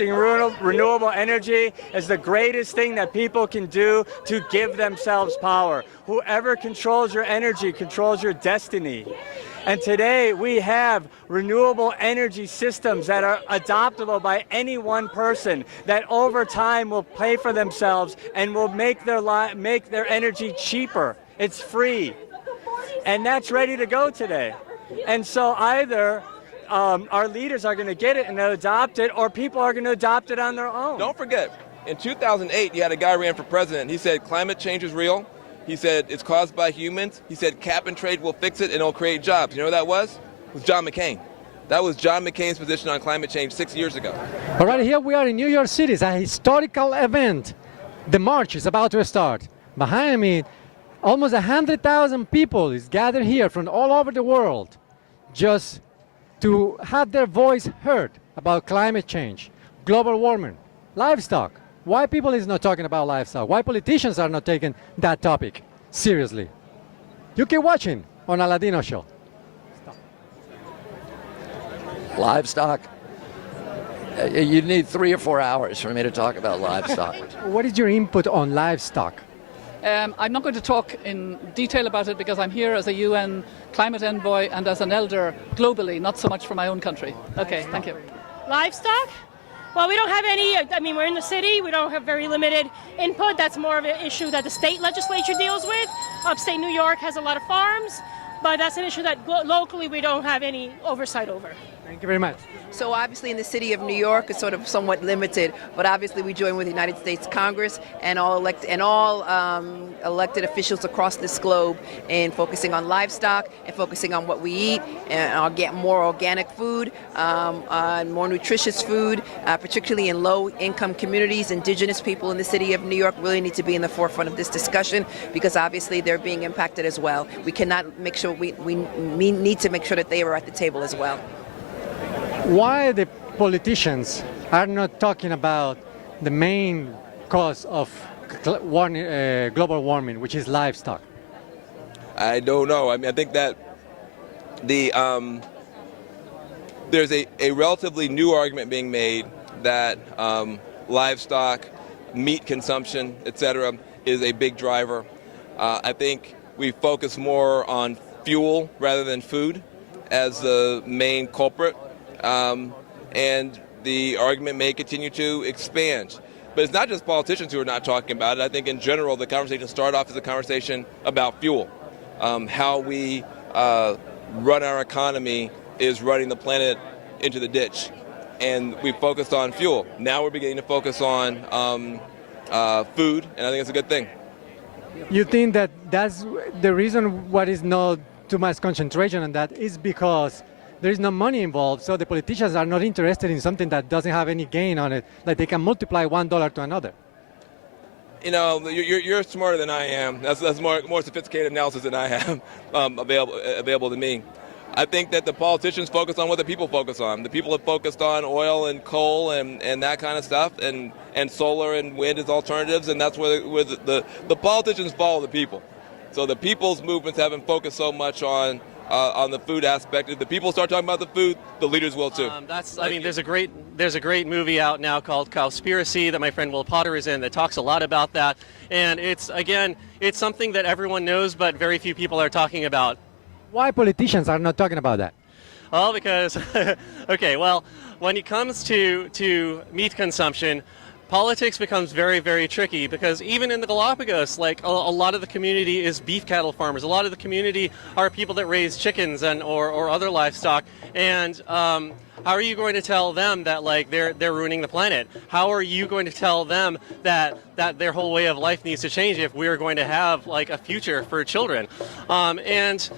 adopting renewable energy is the greatest thing that people can do to give themselves power. Whoever controls your energy controls your destiny. And today we have renewable energy systems that are adoptable by any one person that over time will pay for themselves and will make their energy cheaper. It's free. And that's ready to go today. And so either our leaders are going to get it and adopt it, or people are going to adopt it on their own. Don't forget, in 2008, you had a guy ran for president. He said climate change is real. He said it's caused by humans. He said cap and trade will fix it and it'll create jobs. You know who that was? It was John McCain. That was John McCain's position on climate change 6 years ago. All right, here we are in New York City. It's a historical event. The march is about to start. Behind me, almost 100,000 people is gathered here from all over the world just to have their voice heard about climate change, global warming, livestock. Why people is not talking about livestock? Why politicians are not taking that topic seriously? You keep watching on A Latino Show. Livestock? You need 3 or 4 hours for me to talk about livestock. What is your input on livestock? I'm not going to talk in detail about it because I'm here as a UN climate envoy and as an elder globally, not so much for my own country. Okay, thank you. Livestock? Well, we don't have any, we're in the city, we don't have very limited input. That's more of an issue that the state legislature deals with. Upstate New York has a lot of farms, but that's an issue that locally we don't have any oversight over. Thank you very much. So obviously in the city of New York, it's sort of somewhat limited, but obviously we join with the United States Congress and all elected officials across this globe in focusing on livestock and focusing on what we eat and get more organic food, more nutritious food, particularly in low-income communities. Indigenous people in the city of New York really need to be in the forefront of this discussion because obviously they're being impacted as well. We cannot make sure we need to make sure that they are at the table as well. Why the politicians are not talking about the main cause of global warming, which is livestock? I don't know. I mean, I think that there's a relatively new argument being made that livestock, meat consumption, etc., is a big driver. I think we focus more on fuel rather than food as the main culprit. And the argument may continue to expand. But it's not just politicians who are not talking about it. I think in general the conversation started off as a conversation about fuel. How we run our economy is running the planet into the ditch. And we focused on fuel. Now we're beginning to focus on food, and I think it's a good thing. You think that that's the reason why is not too much concentration on that is because there is no money involved, so the politicians are not interested in something that doesn't have any gain on it, like they can multiply $1 to another. You know, you're smarter than I am. That's more sophisticated analysis than I have available to me. I think that the politicians focus on what the people focus on. The people have focused on oil and coal and that kind of stuff, and solar and wind as alternatives, and that's where the politicians follow the people. So the people's movements haven't focused so much on the food aspect. If the people start talking about the food, the leaders will too. There's a great movie out now called Cowspiracy that my friend Will Potter is in that talks a lot about that. And it's something that everyone knows, but very few people are talking about. Why politicians are not talking about that? Well, because, okay, well, when it comes to meat consumption, politics becomes very, very tricky because even in the Galapagos, like a lot of the community is beef cattle farmers. A lot of the community are people that raise chickens or other livestock. And how are you going to tell them that like they're ruining the planet? How are you going to tell them that their whole way of life needs to change if we're going to have like a future for children? And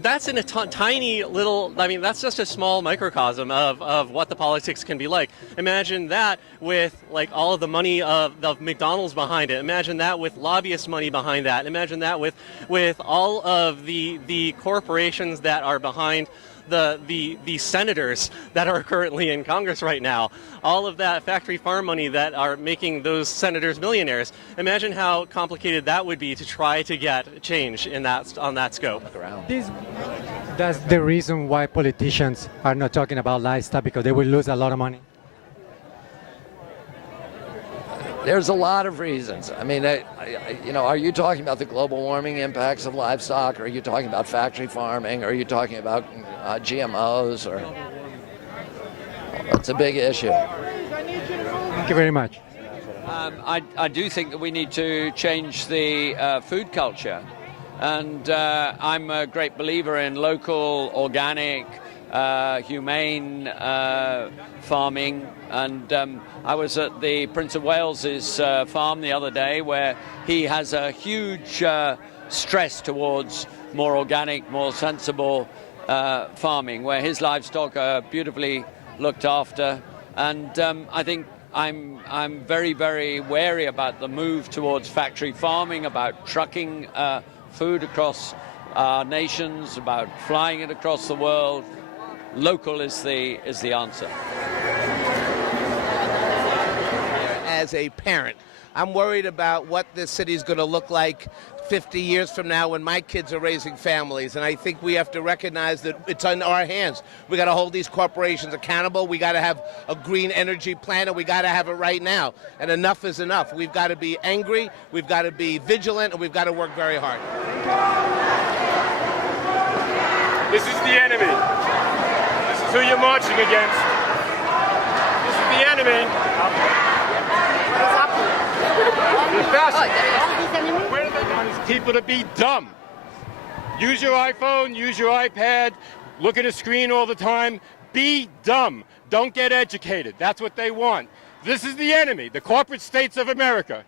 that's in a tiny little, that's just a small microcosm of what the politics can be like. Imagine that with like all of the money of McDonald's behind it. Imagine that with lobbyist money behind that. Imagine that with all of the corporations that are behind the senators that are currently in Congress right now. All of that factory farm money that are making those senators millionaires. Imagine how complicated that would be to try to get change on that scope. That's the reason why politicians are not talking about livestock, because they will lose a lot of money. There's a lot of reasons. I mean, are you talking about the global warming impacts of livestock? Or are you talking about factory farming? Or are you talking about GMOs? Or it's a big issue. Thank you very much. I do think that we need to change the food culture. And I'm a great believer in local, organic, humane farming. And I was at the Prince of Wales's farm the other day, where he has a huge stress towards more organic, more sensible farming, where his livestock are beautifully looked after. And I think I'm very, very wary about the move towards factory farming, about trucking food across our nations, about flying it across the world. Local is the answer. As a parent, I'm worried about what this city is going to look like 50 years from now when my kids are raising families. And I think we have to recognize that it's in our hands. We got to hold these corporations accountable. We got to have a green energy plan, and we got to have it right now. And enough is enough. We've got to be angry, we've got to be vigilant, and we've got to work very hard. This is the enemy. This is who you're marching against. This is the enemy. Where they want people to be dumb. Use your iPhone, use your iPad, look at a screen all the time. Be dumb. Don't get educated. That's what they want. This is the enemy, the corporate states of America.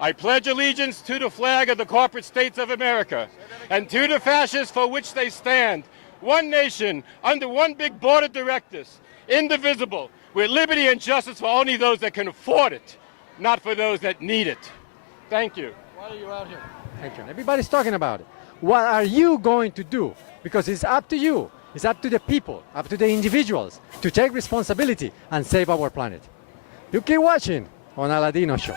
I pledge allegiance to the flag of the corporate states of America and to the fascists for which they stand. One nation, under one big board of directors, indivisible, with liberty and justice for only those that can afford it, not for those that need it. Thank you. Why are you out here? Thank you. Everybody's talking about it. What are you going to do? Because it's up to you. It's up to the people, up to the individuals to take responsibility and save our planet. You keep watching on Aladino Show.